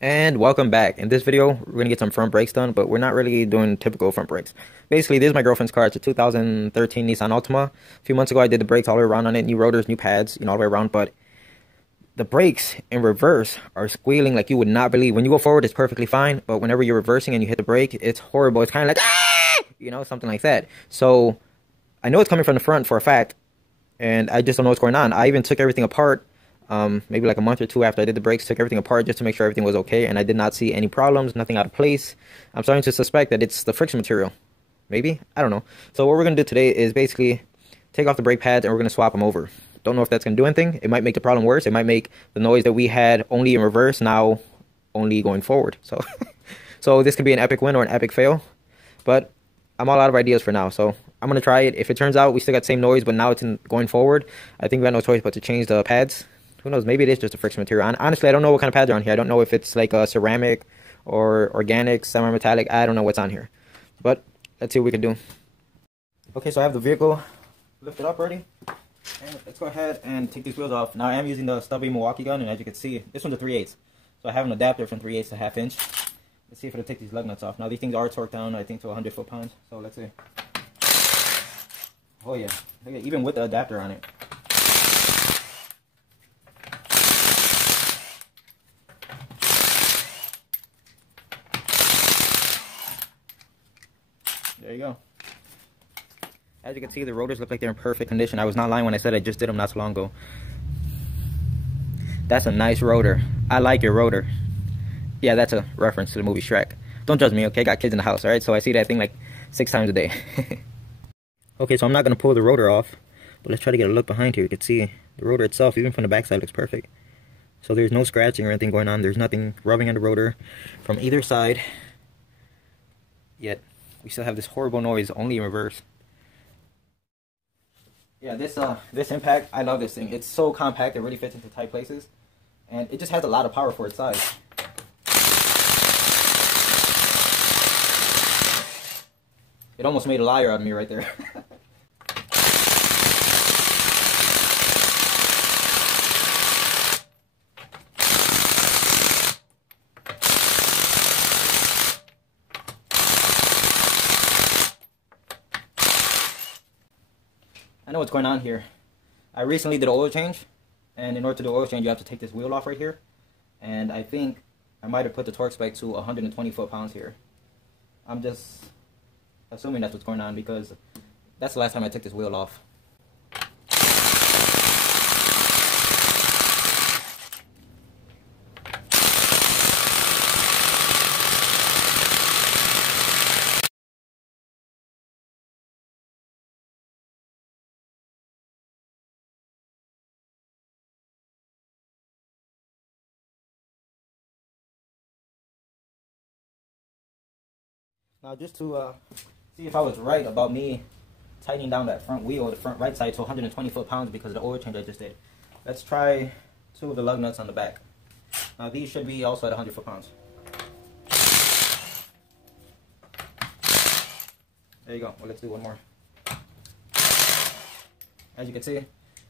And welcome back. In this video, we're going to get some front brakes done, but we're not really doing typical front brakes. Basically, this is my girlfriend's car. It's a 2013 Nissan Altima. A few months ago, I did the brakes all the way around on it. New rotors, new pads, all the way around. But the brakes in reverse are squealing like you would not believe. When you go forward, it's perfectly fine. But whenever you're reversing and you hit the brake, it's horrible. It's kind of like, ah! Something like that. So I know it's coming from the front for a fact. And I just don't know what's going on. I even took everything apart. Maybe like a month or two after I did the brakes, took everything apart just to make sure everything was okay, and I did not see any problems, nothing out of place. I'm starting to suspect that it's the friction material. Maybe? I don't know. So what we're going to do today is basically take off the brake pads and we're going to swap them over. Don't know if that's going to do anything. It might make the problem worse. It might make the noise that we had only in reverse now only going forward. So, so this could be an epic win or an epic fail. But I'm all out of ideas for now, so I'm going to try it. If it turns out we still got the same noise, but now it's going forward, I think we got no choice but to change the pads. Who knows? Maybe it is just a friction material. Honestly, I don't know what kind of pads are on here. I don't know if it's like a ceramic or organic, semi-metallic. I don't know what's on here. But let's see what we can do. Okay, so I have the vehicle lifted up already. And let's go ahead and take these wheels off. Now I am using the stubby Milwaukee gun, and as you can see, this one's a 3/8. So I have an adapter from 3/8 to 1/2 inch. Let's see if it'll take these lug nuts off. Now these things are torqued down, I think, to 100 foot-pounds. So let's see. Oh yeah, even with the adapter on it. There you go. As you can see, the rotors look like they're in perfect condition. I was not lying when I said I just did them not so long ago. That's a nice rotor. I like your rotor. Yeah, that's a reference to the movie Shrek. Don't judge me, okay? Got kids in the house, alright? So I see that thing like 6 times a day. Okay, so I'm not going to pull the rotor off, but let's try to get a look behind here. You can see the rotor itself, even from the backside, looks perfect. So there's no scratching or anything going on. There's nothing rubbing on the rotor from either side. Yet we still have this horrible noise only in reverse. Yeah, this impact, I love this thing. It's so compact, it really fits into tight places, and it just has a lot of power for its size. It almost made a liar out of me right there. I know what's going on here. I recently did an oil change, and in order to do oil change, you have to take this wheel off right here. And I think I might have put the torque spec to 120 foot-pounds here. I'm just assuming that's what's going on because that's the last time I took this wheel off. Now just to see if I was right about me tightening down that front wheel, the front right side, to 120 foot-pounds because of the oil change I just did. Let's try 2 of the lug nuts on the back. Now these should be also at 100 foot-pounds. There you go. Well, let's do one more. As you can see,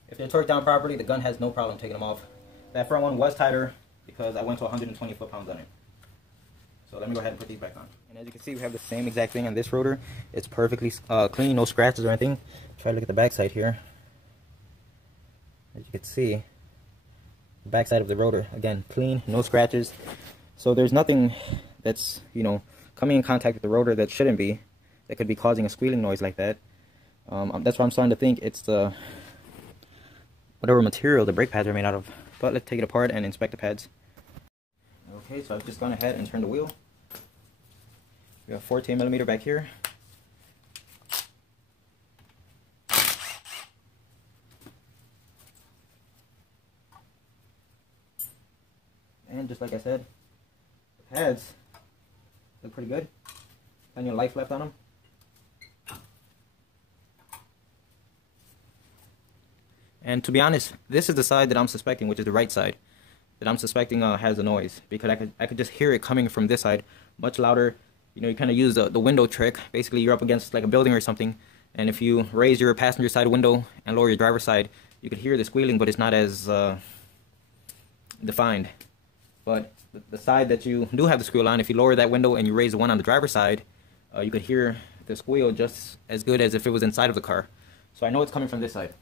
if they're torqued down properly, the gun has no problem taking them off. That front one was tighter because I went to 120 foot-pounds on it. So let me go ahead and put these back on. And as you can see, we have the same exact thing on this rotor. It's perfectly clean, no scratches or anything. Try to look at the back side here. As you can see, the back side of the rotor, again, clean, no scratches. So there's nothing that's, coming in contact with the rotor that shouldn't be, that could be causing a squealing noise like that. That's why I'm starting to think it's the, whatever material the brake pads are made out of. But let's take it apart and inspect the pads. Okay, so I've just gone ahead and turned the wheel. We have 14mm back here. And just like I said, the pads look pretty good. Plenty of life left on them. And to be honest, this is the side that I'm suspecting, which is the right side, that I'm suspecting has a noise, because I could just hear it coming from this side, much louder. You kind of use the window trick. Basically, you're up against like a building or something, and if you raise your passenger side window and lower your driver's side, you could hear the squealing, but it's not as defined. But the side that you do have the squeal on, if you lower that window and you raise the one on the driver's side, you could hear the squeal just as good as if it was inside of the car. So I know it's coming from this side.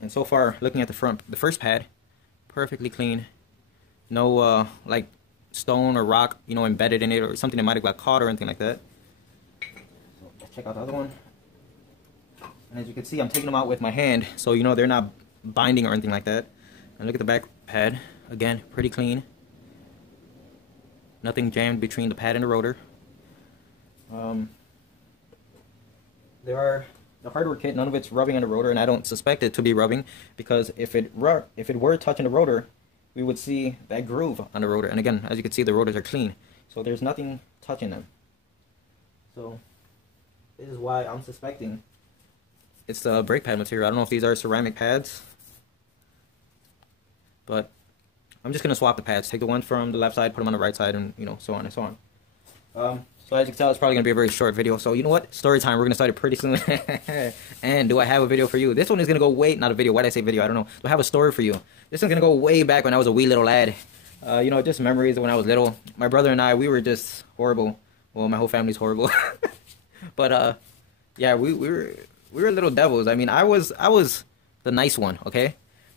And so far, looking at the front, the first pad, perfectly clean. No like stone or rock, you know, embedded in it, or something that might have got caught or anything like that. So let's check out the other one. And as you can see, I'm taking them out with my hand, so you know they're not binding or anything like that. And look at the back pad, again, pretty clean. Nothing jammed between the pad and the rotor. The hardware kit, none of it's rubbing on the rotor, and I don't suspect it to be rubbing, because if it were touching the rotor, we would see that groove on the rotor. And again, as you can see, the rotors are clean, so there's nothing touching them. So this is why I'm suspecting it's the brake pad material. I don't know if these are ceramic pads, but I'm just gonna swap the pads. Take the ones from the left side, put them on the right side, and you know, so on and so on. So as you can tell, it's probably gonna be a very short video. So you know what? Story time. We're gonna start it pretty soon. And do I have a video for you? This one is gonna go way, not a video. Why did I say video? I don't know. Do I have a story for you? This one's gonna go way back when I was a wee little lad. You know, just memories of when I was little. My brother and I, we were just horrible. Well, my whole family's horrible. But yeah, we were little devils. I mean, I was the nice one. Okay.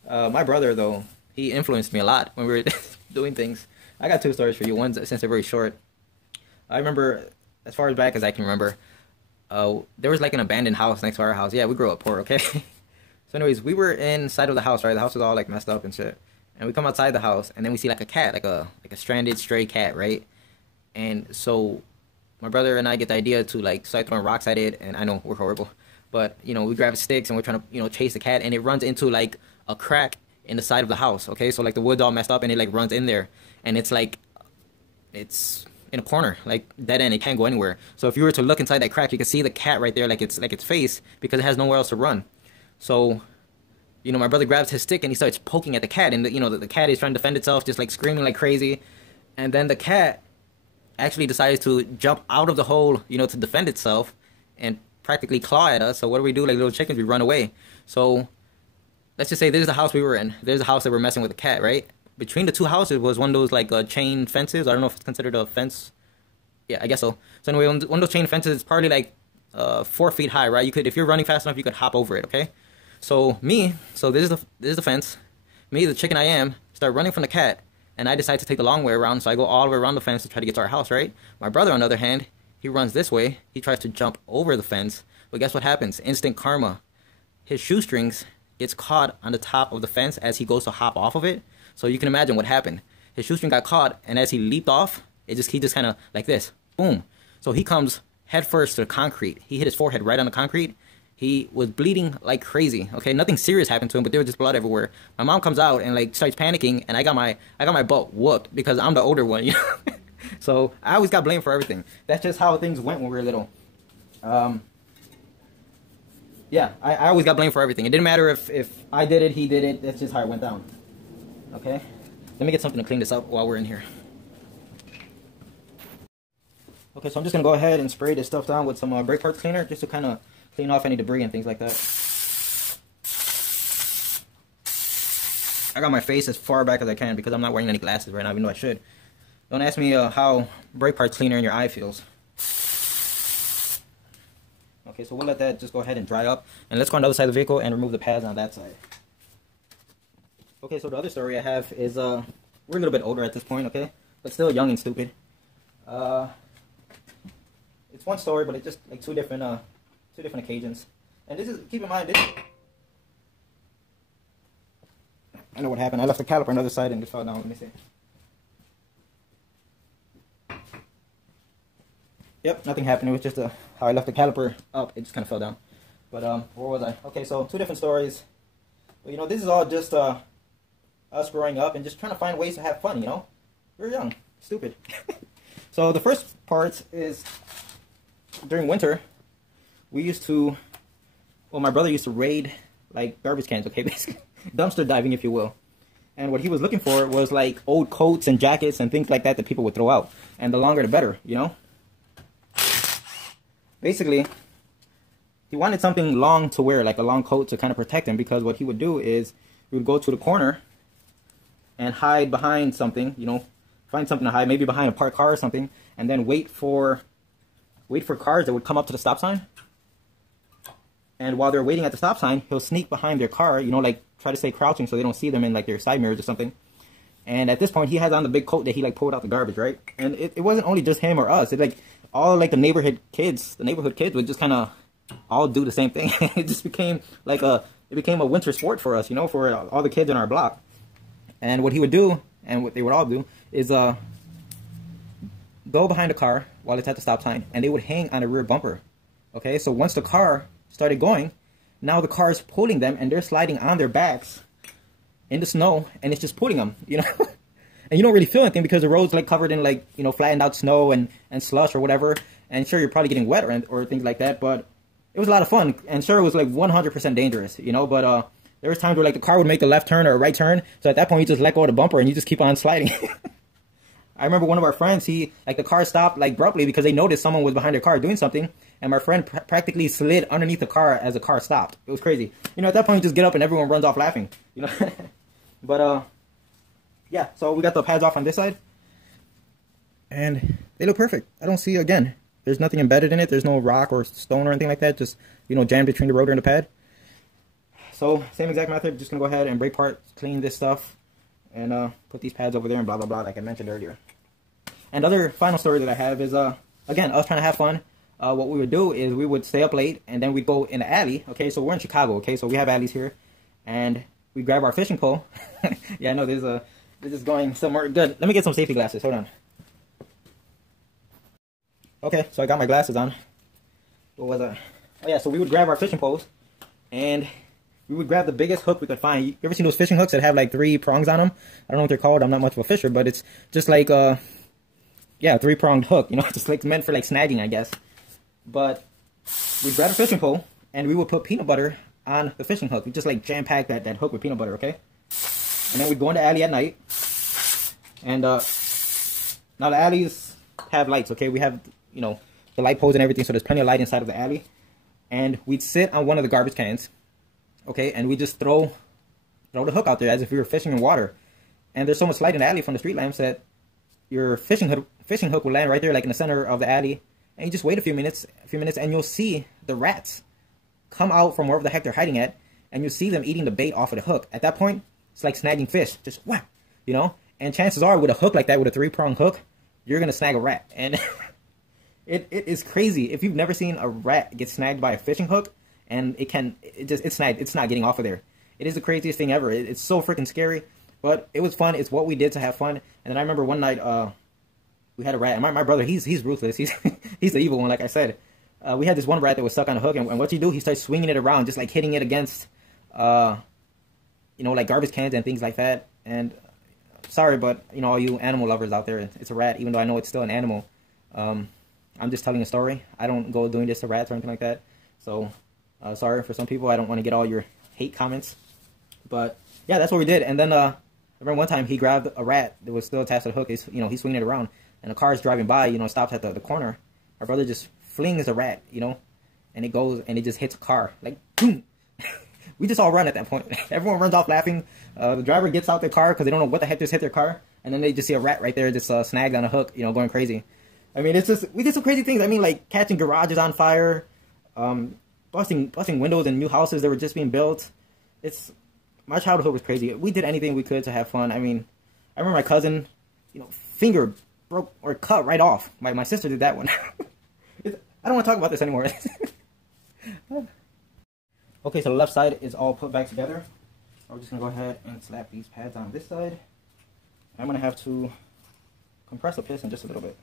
My brother though, he influenced me a lot when we were doing things. I got two stories for you. One's since they're very short. I remember, as far as back as I can remember, there was like an abandoned house next to our house. Yeah, we grew up poor, okay? So anyways, we were inside of the house, right? The house was all like messed up and shit. And we come outside the house, and then we see like a cat, like a stranded stray cat, right? And so my brother and I get the idea to like start throwing rocks at it, and I know we're horrible, but you know, we grab sticks and we're trying to, you know, chase the cat, and it runs into like a crack in the side of the house, okay? So like the wood's all messed up, and it like runs in there, and it's like, it's in a corner, like dead end. It can't go anywhere. So if you were to look inside that crack, you can see the cat right there, like its face, because it has nowhere else to run. So, you know, my brother grabs his stick and he starts poking at the cat, and you know, the cat is trying to defend itself, just like screaming like crazy. And then the cat actually decides to jump out of the hole, you know, to defend itself, and practically claw at us. So what do? Like little chickens, we run away. So let's just say this is the house we were in. There's a house that we're messing with the cat, right? Between the two houses was one of those like chain fences. I don't know if it's considered a fence. Yeah, I guess so. So anyway, one of those chain fences is probably like 4 feet high, right? You could, if you're running fast enough, you could hop over it. Okay. So this is the fence. Me, the chicken I am, start running from the cat, and I decide to take the long way around. So I go all the way around the fence to try to get to our house, right? My brother, on the other hand, he runs this way. He tries to jump over the fence, but guess what happens? Instant karma. His shoestrings gets caught on the top of the fence as he goes to hop off of it. So you can imagine what happened. His shoestring got caught, and as he leaped off, he just kind of like this, boom. So he comes head first to the concrete. He hit his forehead right on the concrete. He was bleeding like crazy. Okay, nothing serious happened to him, but there was just blood everywhere. My mom comes out and like starts panicking, and I got my butt whooped because I'm the older one, you know. So I always got blamed for everything. That's just how things went when we were little. Yeah, I always got blamed for everything. It didn't matter if I did it, he did it. That's just how it went down. Okay, let me get something to clean this up while we're in here. Okay, so I'm just gonna go ahead and spray this stuff down with some brake parts cleaner, just to kind of clean off any debris and things like that. I got my face as far back as I can because I'm not wearing any glasses right now, even though I should. Don't ask me how brake parts cleaner in your eye feels. Okay, so we'll let that just go ahead and dry up, and let's go on the other side of the vehicle and remove the pads on that side. Okay, so the other story I have is, we're a little bit older at this point, okay? But still young and stupid. It's one story, but it's just like two different occasions. And this is, keep in mind, this... I know what happened. I left the caliper on the other side and it fell down. Let me see. Yep, nothing happened. It was just how I left the caliper up. It just kind of fell down. But, where was I? Okay, so two different stories. But, you know, this is all just, us growing up and just trying to find ways to have fun, you know? We're young. Stupid. So the first part is during winter, we used to, well, my brother used to raid like garbage cans, okay, basically dumpster diving, if you will. And what he was looking for was like old coats and jackets and things like that that people would throw out. And the longer the better, you know? Basically, he wanted something long to wear, like a long coat to kind of protect him, because what he would do is we would go to the corner and hide behind something, you know, find something to hide, maybe behind a parked car or something, and then wait for cars that would come up to the stop sign. And while they're waiting at the stop sign, he'll sneak behind their car, you know, like try to stay crouching so they don't see them in like their side mirrors or something. And at this point, he has on the big coat that he like pulled out the garbage, right? And it wasn't only just him or us. It like all like the neighborhood kids would just kind of all do the same thing. It just became like a winter sport for us, you know, for all the kids in our block. And what he would do, and what they would all do, is go behind the car while it's at the stop sign, and they would hang on the rear bumper. Okay, so once the car started going, now the car is pulling them, and they're sliding on their backs in the snow, and it's just pulling them, you know. And you don't really feel anything because the road's like covered in like, you know, flattened out snow and slush or whatever. And sure, you're probably getting wet or things like that, but it was a lot of fun. And sure, it was like 100% dangerous, you know, but there was times where like the car would make a left turn or a right turn. So at that point, you just let go of the bumper and you just keep on sliding. I remember one of our friends, the car stopped like abruptly because they noticed someone was behind their car doing something. And my friend practically slid underneath the car as the car stopped. It was crazy. You know, at that point, you just get up and everyone runs off laughing, you know. But, yeah, so we got the pads off on this side. And they look perfect. I don't see, again, there's nothing embedded in it. There's no rock or stone or anything like that. Just, you know, jammed between the rotor and the pad. So, same exact method. Just going to go ahead and brake part, clean this stuff. And put these pads over there and blah, blah, blah, like I mentioned earlier. And the other final story that I have is, again, us trying to have fun. What we would do is we would stay up late and then we'd go in the alley. Okay, so we're in Chicago. Okay, so we have alleys here. And we grab our fishing pole. Yeah, I know this is going somewhere good. Let me get some safety glasses. Hold on. Okay, so I got my glasses on. What was that? Oh yeah, so we would grab our fishing poles and we would grab the biggest hook we could find. You ever seen those fishing hooks that have like 3 prongs on them? I don't know what they're called. I'm not much of a fisher, but it's just like yeah, 3-pronged hook. You know, just like meant for like snagging, I guess. But we'd grab a fishing pole and we would put peanut butter on the fishing hook. We just like jam-pack that hook with peanut butter, okay? And then we'd go in the alley at night. And now the alleys have lights, okay? We have, you know, the light poles and everything, so there's plenty of light inside of the alley. And we'd sit on one of the garbage cans, okay? And we just throw the hook out there as if we were fishing in water. And there's so much light in the alley from the street lamps that your fishing hook will land right there, like in the center of the alley. And you just wait a few minutes, and you'll see the rats come out from wherever the heck they're hiding at, and you see them eating the bait off of the hook. At that point, it's like snagging fish, just whack, you know? And chances are, with a hook like that, with a 3-prong hook, you're going to snag a rat. And it is crazy. If you've never seen a rat get snagged by a fishing hook, and it's snagged, it's not getting off of there. It is the craziest thing ever. It's so freaking scary, but it was fun. It's what we did to have fun. And then I remember one night, we had a rat, and my brother, he's ruthless. He's the evil one, like I said. We had this one rat that was stuck on a hook, and what he do? He starts swinging it around, just like hitting it against, you know, like garbage cans and things like that. And sorry, but you know, all you animal lovers out there, it's a rat, even though I know it's still an animal. I'm just telling a story. I don't go doing this to rats or anything like that. So sorry for some people. I don't want to get all your hate comments. But yeah, that's what we did. And then I remember one time he grabbed a rat that was still attached to the hook. He's swinging it around, and a car is driving by. You know, stops at the corner. Our brother just flings a rat, you know, and it goes and it just hits a car, like boom. We just all run at that point. Everyone runs off laughing. The driver gets out their car because they don't know what the heck just hit their car, and then they just see a rat right there just snagged on a hook, you know, going crazy. I mean, it's just, we did some crazy things. I mean, like catching garages on fire, busting windows in new houses that were just being built. My childhood was crazy. We did anything we could to have fun. I mean, I remember my cousin, you know, finger broke or cut right off. My sister did that one. I don't want to talk about this anymore. Okay, so the left side is all put back together. We're just going to go ahead and slap these pads on this side. I'm going to have to compress the piston just a little bit.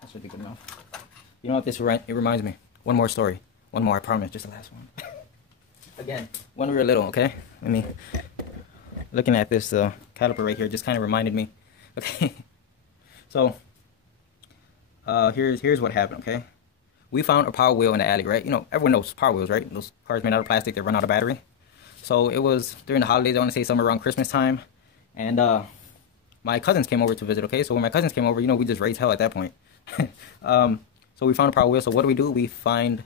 That should be good enough. You know what it reminds me? One more story. One more, I promise. Just the last one. Again, when we were little, okay? I mean, looking at this caliper right here just kind of reminded me. Okay, so here's what happened, okay? We found a power wheel in the attic, right? You know, everyone knows power wheels, right? Those cars made out of plastic that run out of battery. So it was during the holidays, I want to say somewhere around Christmas time. And my cousins came over to visit, okay? So when my cousins came over, you know, we just raised hell at that point. So we found a power wheel. So what do? We find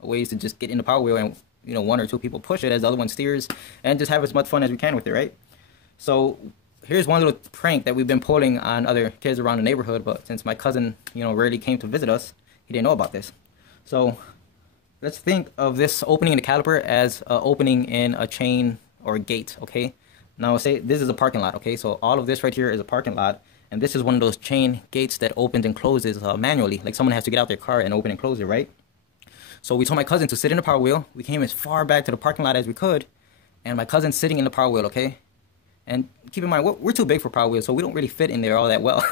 ways to just get in the power wheel and, you know, 1 or 2 people push it as the other one steers and just have as much fun as we can with it, right? So here's one little prank that we've been pulling on other kids around the neighborhood, but since my cousin, you know, rarely came to visit us, he didn't know about this. So let's think of this opening in the caliper as an opening in a chain or a gate, okay? Now say this is a parking lot, okay? So all of this right here is a parking lot, and this is one of those chain gates that opens and closes manually. Like someone has to get out their car and open and close it, right? So we told my cousin to sit in the power wheel. We came as far back to the parking lot as we could, and my cousin's sitting in the power wheel, okay? And keep in mind, we're too big for power wheels, so we don't really fit in there all that well,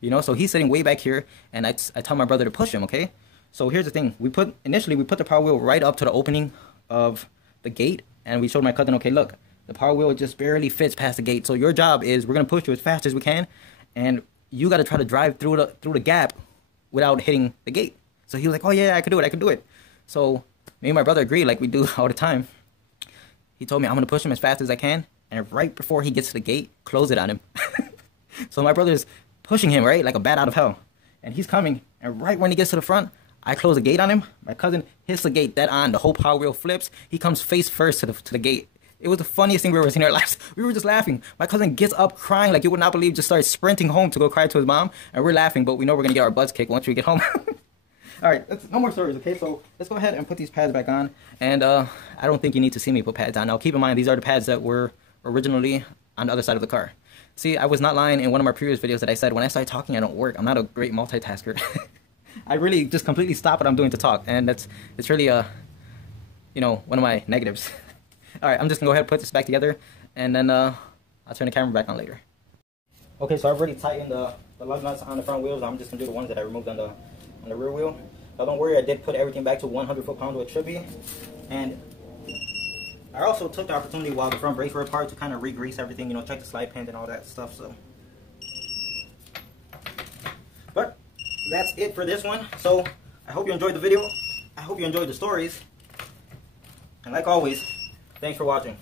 you know? So he's sitting way back here, and I tell my brother to push him, okay? So here's the thing. Initially, we put the power wheel right up to the opening of the gate, and we showed my cousin, okay, look, the power wheel just barely fits past the gate. So your job is we're going to push you as fast as we can, and you got to try to drive through the gap without hitting the gate. So he was like, oh, yeah, I can do it. So me and my brother agreed like we do all the time. He told me I'm going to push him as fast as I can, and right before he gets to the gate, close it on him. So my brother's pushing him, right, like a bat out of hell. And he's coming, and right when he gets to the front, I close the gate on him. My cousin hits the gate dead on. The whole power wheel flips. He comes face first to the gate. It was the funniest thing we ever seen in our lives. We were just laughing. My cousin gets up crying like you would not believe, just starts sprinting home to go cry to his mom. And we're laughing, but we know we're going to get our butts kicked once we get home. All right, no more stories, okay? So let's go ahead and put these pads back on. And I don't think you need to see me put pads on. Now, keep in mind, these are the pads that were originally on the other side of the car. See, I was not lying in one of my previous videos that I said, when I start talking, I don't work. I'm not a great multitasker. I really just completely stop what I'm doing to talk. And it's really, you know, one of my negatives. All right, I'm just going to go ahead and put this back together. And then I'll turn the camera back on later. Okay, so I've already tightened the lug nuts on the front wheels. I'm just going to do the ones that I removed on the rear wheel. Now don't worry, I did put everything back to 100 foot-pounds where it should be. And I also took the opportunity while the front brakes were apart to kind of re-grease everything, you know, check the slide pins and all that stuff. So, but that's it for this one. So I hope you enjoyed the video. I hope you enjoyed the stories. And like always, thanks for watching.